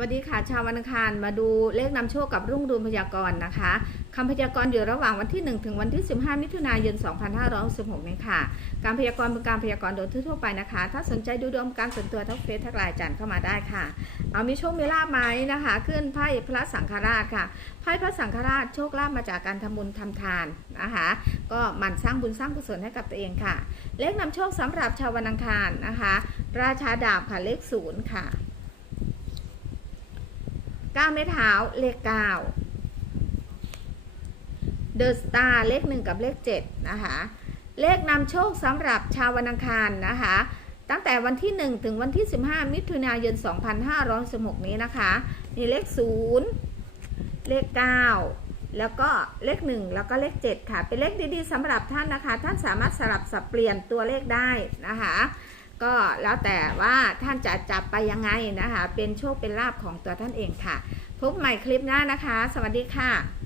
วัสดีค่ะชาววันอังคารมาดูเลขนำโชคกับรุ่งเรืองพยากรณ์นะคะคำพยากรณ์อยู่ระหว่างวันที่ 1 ถึงวันที่ 15 มิถุนายน 2566นี้ค่ะ การพยากรณ์เป็นการพยากรณ์โดยทั่วไปนะคะ ถ้าสนใจดูดวงการส่วนตัวทักเฟซทักไลน์จันเข้ามาได้ค่ะ เอามีโชคมีลาบไหมนะคะ ขึ้นไพ่พระสังฆราชค่ะไพ่พระสังฆราชโชคลาภมาจากการทำบุญทำทานนะคะ ก็หมั่นสร้างบุญสร้างกุศลให้กับตัวเองค่ะ เลขนำโชคสำหรับชาววันอังคารนะคะ ราชาดาบค่ะเลขศูนย์ค่ะ ก้าไม้เท้าเลขเก้าเดอะสตาร์เลขหนึ่งกับเลขเจ็ดนะคะ เลขนำโชคสำหรับชาววันอังคารนะคะ ตั้งแต่วันที่ 1 ถึงวันที่ 15 มิถุนายน 2516 นี้นะคะ มีเลข 0 เลข 9 แล้วก็เลข 1 แล้วก็เลข 7 ค่ะ เป็นเลขดีๆสำหรับท่านนะคะ ท่านสามารถสลับสับเปลี่ยนตัวเลขได้นะคะ ก็แล้วแต่ว่าท่านจะจับไปยังไงนะคะ เป็นโชคเป็นลาบของตัวท่านเองค่ะ พบใหม่คลิปหน้านะคะ สวัสดีค่ะ